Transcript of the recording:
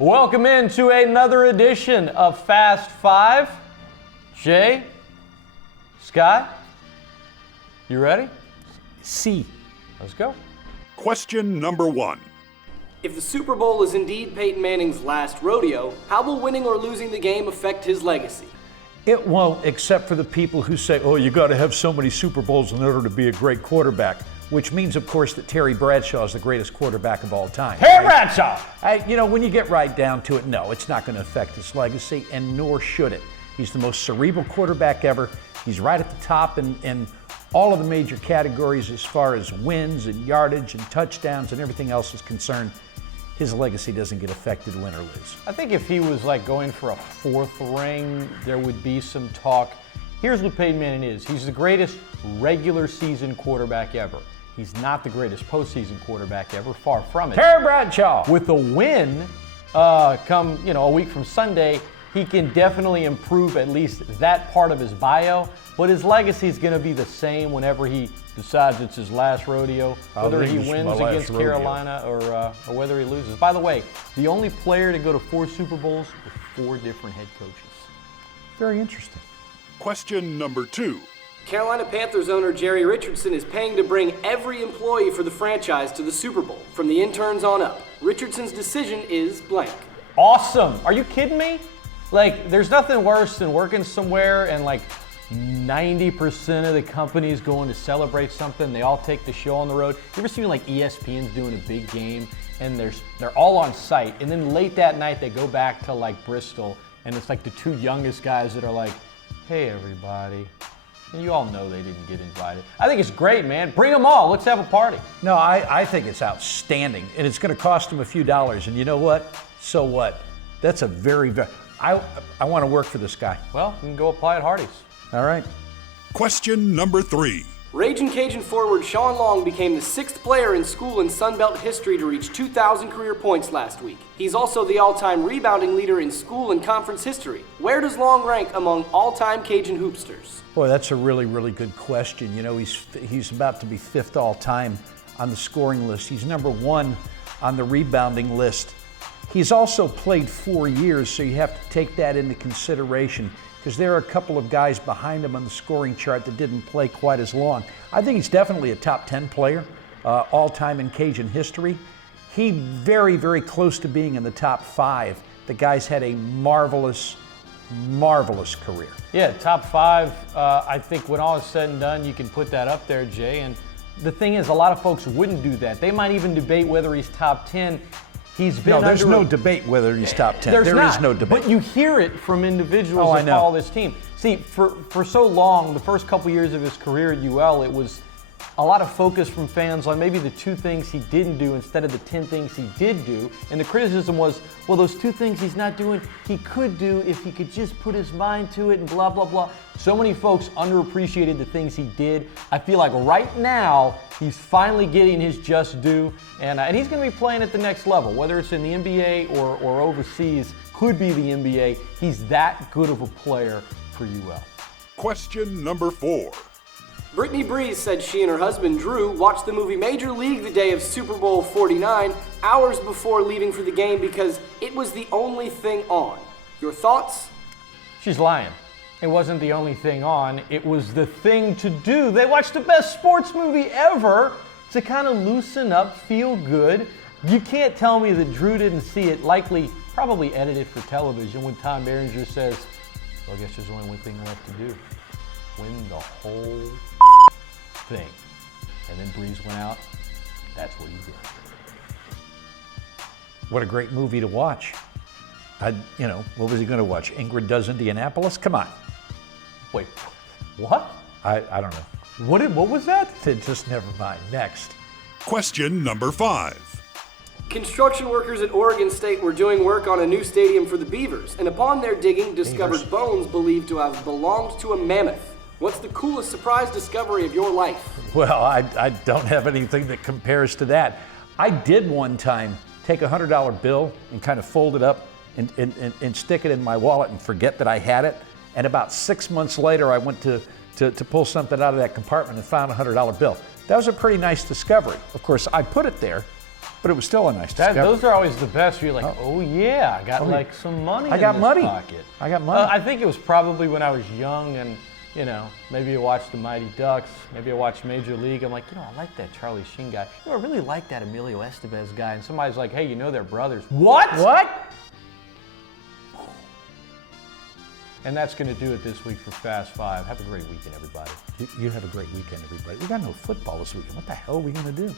Welcome into another edition of Fast Five. Jay, Scott, you ready? C. Let's go. Question number 1. If the Super Bowl is indeed Peyton Manning's last rodeo, how will winning or losing the game affect his legacy? It won't, except for the people who say, oh, you got to have so many Super Bowls in order to be a great quarterback, which means, of course, that Terry Bradshaw is the greatest quarterback of all time. Terry Bradshaw! When you get right down to it, no, it's not going to affect his legacy, and nor should it. He's the most cerebral quarterback ever. He's right at the top in all of the major categories as far as wins and yardage and touchdowns and everything else is concerned. His legacy doesn't get affected, win or lose. I think if he was like going for a 4th ring, there would be some talk. Here's what Peyton Manning is. He's the greatest regular season quarterback ever. He's not the greatest postseason quarterback ever, far from it. Terry Bradshaw! With a win, come a week from Sunday, he can definitely improve at least that part of his bio, but his legacy is going to be the same whenever he decides it's his last rodeo, whether he wins against Carolina or whether he loses. By the way, the only player to go to 4 Super Bowls with 4 different head coaches. Very interesting. Question number 2. Carolina Panthers owner Jerry Richardson is paying to bring every employee for the franchise to the Super Bowl, from the interns on up. Richardson's decision is blank. Awesome. Are you kidding me? Like, there's nothing worse than working somewhere and like 90% of the companies going to celebrate something. They all take the show on the road. You ever seen like ESPN's doing a big game and they're all on site, and then late that night they go back to like Bristol and it's like the 2 youngest guys that are like, hey everybody. And you all know they didn't get invited. I think it's great, man. Bring them all. Let's have a party. No, I think it's outstanding, and it's going to cost them a few dollars. And you know what? So what? That's a very. I want to work for this guy. Well, you can go apply at Hardee's. All right. Question number 3. Ragin' Cajun forward Shawn Long became the 6th player in school and Sunbelt history to reach 2,000 career points last week. He's also the all-time rebounding leader in school and conference history. Where does Long rank among all-time Cajun hoopsters? Boy, that's a really, really good question. You know, he's about to be 5th all-time on the scoring list. He's number 1 on the rebounding list. He's also played 4 years, so you have to take that into consideration, because there are a couple of guys behind him on the scoring chart that didn't play quite as long. I think he's definitely a top 10 player, all-time in Cajun history. He's very, very close to being in the top 5. The guy's had a marvelous career. Yeah, top 5. I think when all is said and done, you can put that up there, Jay. And the thing is, a lot of folks wouldn't do that. They might even debate whether he's top 10. There's no debate whether he's top 10. There is no debate. But you hear it from individuals that follow this team. See, for so long, the first couple years of his career at UL, it was a lot of focus from fans on maybe the 2 things he didn't do instead of the 10 things he did do. And the criticism was, well, those 2 things he's not doing, he could do if he could just put his mind to it and blah, blah, blah. So many folks underappreciated the things he did. I feel like right now, he's finally getting his just due. And he's going to be playing at the next level, whether it's in the NBA or overseas, could be the NBA. He's that good of a player for UL. Question number 4. Brittany Brees said she and her husband Drew watched the movie Major League the day of Super Bowl 49 hours before leaving for the game because it was the only thing on. Your thoughts? She's lying. It wasn't the only thing on. It was the thing to do. They watched the best sports movie ever to kind of loosen up, feel good. You can't tell me that Drew didn't see it, probably edited for television, when Tom Berenger says, well, I guess there's only one thing left to do. Win the whole thing. And then Brees went out. That's what he did. What a great movie to watch. What was he going to watch? Ingrid Does Indianapolis? Come on. Wait, what? I don't know. What was that? Just never mind. Next. Question number 5. Construction workers at Oregon State were doing work on a new stadium for the Beavers, and upon their digging, discovered bones believed to have belonged to a mammoth. What's the coolest surprise discovery of your life? Well, I don't have anything that compares to that. I did one time take a $100 bill and kind of fold it up and stick it in my wallet and forget that I had it. And about 6 months later, I went to pull something out of that compartment and found a $100 bill. That was a pretty nice discovery. Of course, I put it there But it was still a nice discovery. Those are always the best. You're like, oh yeah, I got like some money in this pocket. I got money. I think it was probably when I was young and, you know, maybe I watched the Mighty Ducks, maybe I watched Major League. I'm like, you know, I like that Charlie Sheen guy. You know, I really like that Emilio Estevez guy. And somebody's like, hey, you know they're brothers. What? What? And that's going to do it this week for Fast Five. Have a great weekend, everybody. You have a great weekend, everybody. We got no football this weekend. What the hell are we going to do?